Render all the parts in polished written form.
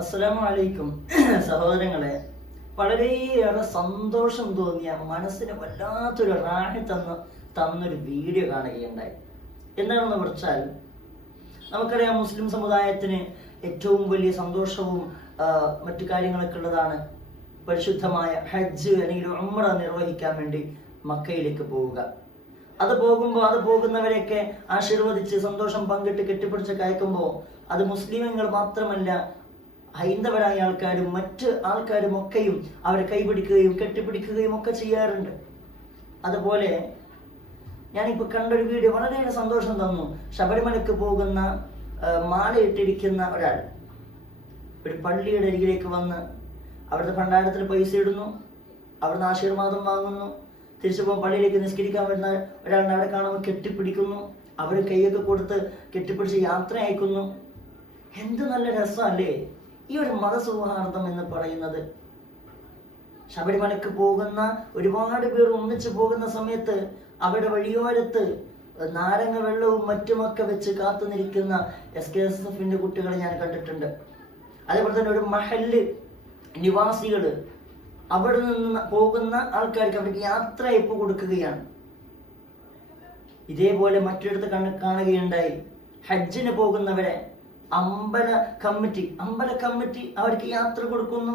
അസ്സലാമു അലൈക്കും സഹോദരങ്ങളെ, വളരെയേറെ സന്തോഷം തോന്നിയ മനസ്സിന് വല്ലാത്തൊരു റാഹി തന്നൊരു വീഡിയോ കാണുകയുണ്ടായി. എന്താണെന്ന് വെച്ചാൽ, നമുക്കറിയാം മുസ്ലിം സമുദായത്തിന് ഏറ്റവും വലിയ സന്തോഷവും മറ്റു കാര്യങ്ങളൊക്കെ ഉള്ളതാണ് പരിശുദ്ധമായ ഹജ്ജ് അല്ലെങ്കിൽ ഉംറ നിർവഹിക്കാൻ വേണ്ടി മക്കയിലേക്ക് പോവുക. അത് പോകുന്നവരെയൊക്കെ ആശീർവദിച്ച് സന്തോഷം പങ്കിട്ട് കെട്ടിപ്പിടിച്ച് കയക്കുമ്പോൾ അത് മുസ്ലിമുകൾ മാത്രമല്ല, ഹൈന്ദവരായ ആൾക്കാരും മറ്റ് ആൾക്കാരും ഒക്കെയും അവരെ കൈപിടിക്കുകയും കെട്ടിപ്പിടിക്കുകയും ഒക്കെ ചെയ്യാറുണ്ട്. അതുപോലെ ഞാനിപ്പോ കണ്ടൊരു വീഡിയോ വളരെയേറെ സന്തോഷം തന്നു. ശബരിമലക്ക് പോകുന്ന മാലയിട്ടിരിക്കുന്ന ഒരാൾ ഒരു പള്ളിയുടെ അരികിലേക്ക് വന്ന് അവിടുത്തെ ഭണ്ഡാരത്തിൽ പൈസ ഇടുന്നു, അവിടുന്ന് ആശീർവാദം വാങ്ങുന്നു. തിരിച്ചു പോകുമ്പോൾ പള്ളിയിലേക്ക് നിസ്കരിക്കാൻ വരുന്ന ഒരാളിനെ അവിടെ കാണുമ്പോൾ കെട്ടിപ്പിടിക്കുന്നു, അവർ കൈയൊക്കെ കൊടുത്ത് കെട്ടിപ്പിടിച്ച് യാത്ര അയക്കുന്നു. എന്ത് നല്ല രസമല്ലേ ഈ ഒരു മതസൗഹാർദ്ദം എന്ന് പറയുന്നത്. ശബരിമലക്ക് പോകുന്ന ഒരുപാട് പേർ ഒന്നിച്ചു പോകുന്ന സമയത്ത് അവിടെ വഴിയോരത്ത് നാരങ്ങ വെള്ളവും മറ്റുമൊക്കെ വെച്ച് കാത്തു നിൽക്കുന്ന SKSF കുട്ടികളെ ഞാൻ കണ്ടിട്ടുണ്ട്. അതേപോലെ തന്നെ ഒരു മഹല്ല് നിവാസികള് അവിടെ നിന്ന് പോകുന്ന ആൾക്കാർക്ക് അവർക്ക് യാത്രയപ്പ് കൊടുക്കുകയാണ്. ഇതേപോലെ മറ്റൊരിടത്ത് കാണുകയുണ്ടായി, ഹജ്ജിന് പോകുന്നവരെ അമ്പല കമ്മിറ്റി അവർക്ക് യാത്ര കൊടുക്കുന്നു.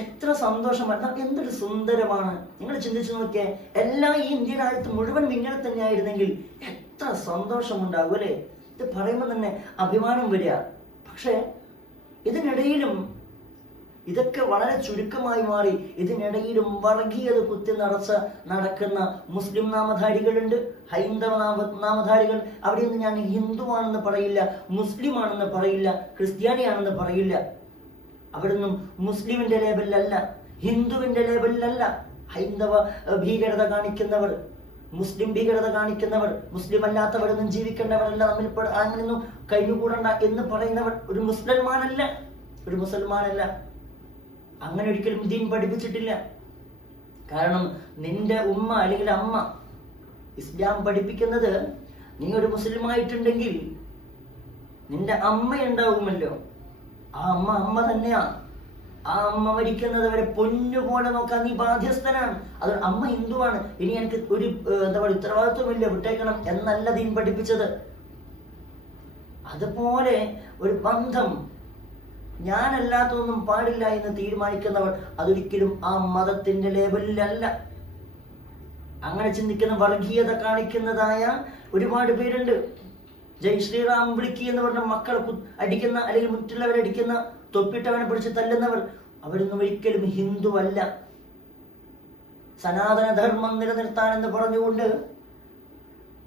എത്ര സന്തോഷമാണ്, എന്തൊരു സുന്ദരമാണ്. നിങ്ങൾ ചിന്തിച്ചു നോക്കിയേ, എല്ലാ ഈ ഇന്ത്യൻ രാജ്യത്ത് മുഴുവൻ ഇങ്ങനെ തന്നെ ആയിരുന്നെങ്കിൽ എത്ര സന്തോഷമുണ്ടാകും അല്ലെ? ഇത് പറയുമ്പോൾ തന്നെ അഭിമാനം വരിക. പക്ഷെ ഇതിനിടയിലും ഇതൊക്കെ വളരെ ചുരുക്കമായി മാറി. ഇതിനിടയിലും വർഗീയത കുത്തി നടക്കുന്ന മുസ്ലിം നാമധാരികളുണ്ട്, ഹൈന്ദവ നാമധാരികൾ. അവിടെയൊന്നും ഞാൻ ഹിന്ദുവാണെന്ന് പറയില്ല, മുസ്ലിം ആണെന്ന് പറയില്ല, ക്രിസ്ത്യാനിയാണെന്ന് പറയില്ല. അവിടൊന്നും മുസ്ലിമിന്റെ ലേബലിലല്ല, ഹിന്ദുവിന്റെ ലേബലിലല്ല. ഹൈന്ദവ ഭീകരത കാണിക്കുന്നവർ, മുസ്ലിം ഭീകരത കാണിക്കുന്നവർ, മുസ്ലിം അല്ലാത്തവരൊന്നും ജീവിക്കേണ്ടവരല്ല, നമ്മിൽ അങ്ങനെയൊന്നും കഴിഞ്ഞുകൂടണ്ട എന്ന് പറയുന്നവർ ഒരു മുസൽമാനല്ല. അങ്ങനെ ഒരിക്കലും ദീൻ പഠിപ്പിച്ചിട്ടില്ല. കാരണം നിന്റെ ഉമ്മ അല്ലെങ്കിൽ അമ്മ ഇസ്ലാം പഠിപ്പിക്കുന്നത്, നീ ഒരു മുസ്ലിം ആയിട്ടുണ്ടെങ്കിൽ നിന്റെ അമ്മ ഉണ്ടാവുമല്ലോ, ആ അമ്മ തന്നെയാ. ആ അമ്മ മരിക്കുന്നത് വരെ പൊന്നുപോലെ നോക്കാൻ നീ ബാധ്യസ്ഥനാണ്. അത് അമ്മ ഹിന്ദുവാണ്, ഇനി എനിക്ക് ഒരു ഉത്തരവാദിത്വമില്ല, വിട്ടേക്കണം എന്നല്ല ദീൻ പഠിപ്പിച്ചത്. അതുപോലെ ഒരു ബന്ധം ഞാനല്ലാത്തൊന്നും പാടില്ല എന്ന് തീരുമാനിക്കുന്നവർ അതൊരിക്കലും ആ മതത്തിന്റെ ലേബലിലല്ല. അങ്ങനെ ചിന്തിക്കുന്ന വർഗീയത കാണിക്കുന്നതായ ഒരുപാട് പേരുണ്ട്. ജയ് ശ്രീറാം വിളിക്കുക എന്ന് പറഞ്ഞ മക്കളെ അടിക്കുന്ന അല്ലെങ്കിൽ മറ്റുള്ളവരെ അടിക്കുന്ന, തൊപ്പിട്ടവനെ പിടിച്ച് തല്ലുന്നവർ, അവരൊന്നും ഒരിക്കലും ഹിന്ദുവല്ല. സനാതന ധർമ്മം നിലനിർത്താൻ എന്ന് പറഞ്ഞുകൊണ്ട്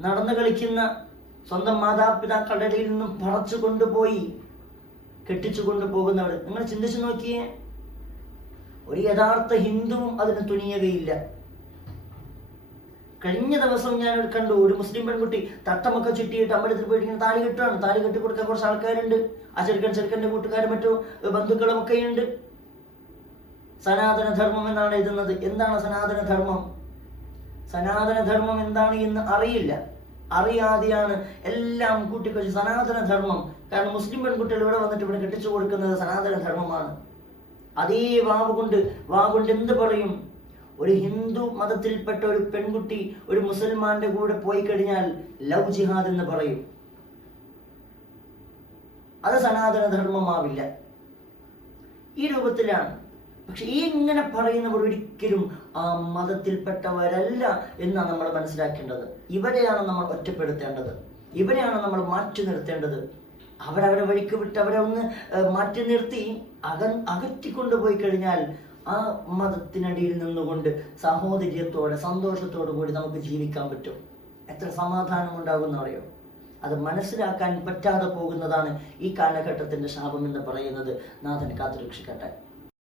നടന്നു കളിക്കുന്ന, സ്വന്തം മാതാപിതാക്കളുടെ ഇടയിൽ നിന്നും പറിച്ചു കൊണ്ടുപോയി കെട്ടിച്ചു കൊണ്ടുപോകുന്നവർ. നിങ്ങൾ ചിന്തിച്ചു നോക്കിയേ, ഒരു യഥാർത്ഥ ഹിന്ദുവും അതിന് തുനിയുകയില്ല. കഴിഞ്ഞ ദിവസം ഞാൻ കണ്ടു, ഒരു മുസ്ലിം പെൺകുട്ടി തട്ടമൊക്കെ ചുറ്റിയിട്ട് അമ്പലത്തിൽ പോയിട്ട് ഇങ്ങനെ താലി കെട്ടുകയാണ്. താലി കെട്ടി കൊടുക്കാൻ കുറച്ച് ആൾക്കാരുണ്ട്, ആ ചെറുക്കന്റെ കൂട്ടുകാരും മറ്റു ബന്ധുക്കളും ഒക്കെ ഉണ്ട്. സനാതന ധർമ്മം എന്നാണ് എഴുതുന്നത്. എന്താണ് സനാതന ധർമ്മം? സനാതന ധർമ്മം എന്താണ് എന്ന് അറിയില്ല, അറിയാതെയാണ് എല്ലാം കൂട്ടിക്കൊച്ച് സനാതന ധർമ്മം. കാരണം മുസ്ലിം പെൺകുട്ടികൾ ഇവിടെ വന്നിട്ട് ഇവിടെ കെട്ടിച്ചു കൊടുക്കുന്നത് സനാതന ധർമ്മമാണ്. അതേ വാവുകൊണ്ട് എന്ത് പറയും? ഒരു ഹിന്ദു മതത്തിൽപ്പെട്ട ഒരു പെൺകുട്ടി ഒരു മുസൽമാന്റെ കൂടെ പോയി കഴിഞ്ഞാൽ ലവ് ജിഹാദ് എന്ന് പറയും. അത് സനാതന ധർമ്മമാവില്ല. ഈ രൂപത്തിലാണ്. പക്ഷെ ഈ ഇങ്ങനെ പറയുന്നവർ ഒരിക്കലും ആ മതത്തിൽപ്പെട്ടവരല്ല എന്നാണ് നമ്മൾ മനസ്സിലാക്കേണ്ടത്. ഇവരെയാണ് നമ്മൾ ഒറ്റപ്പെടുത്തേണ്ടത്, ഇവരെയാണ് നമ്മൾ മാറ്റി നിർത്തേണ്ടത്. അവരവരെ വഴിക്ക് വിട്ട് അവരെ ഒന്ന് മാറ്റി നിർത്തി അകറ്റിക്കൊണ്ടുപോയി കഴിഞ്ഞാൽ ആ മതത്തിനടിയിൽ നിന്നുകൊണ്ട് സഹോദര്യത്തോടെ സന്തോഷത്തോടു കൂടി നമുക്ക് ജീവിക്കാൻ പറ്റും. എത്ര സമാധാനം ഉണ്ടാകുമെന്ന് അറിയോ? അത് മനസ്സിലാക്കാൻ പറ്റാതെ പോകുന്നതാണ് ഈ കാലഘട്ടത്തിന്റെ ശാപം എന്ന് പറയുന്നത്. നാഥൻ കാത്തുരക്ഷിക്കട്ടെ.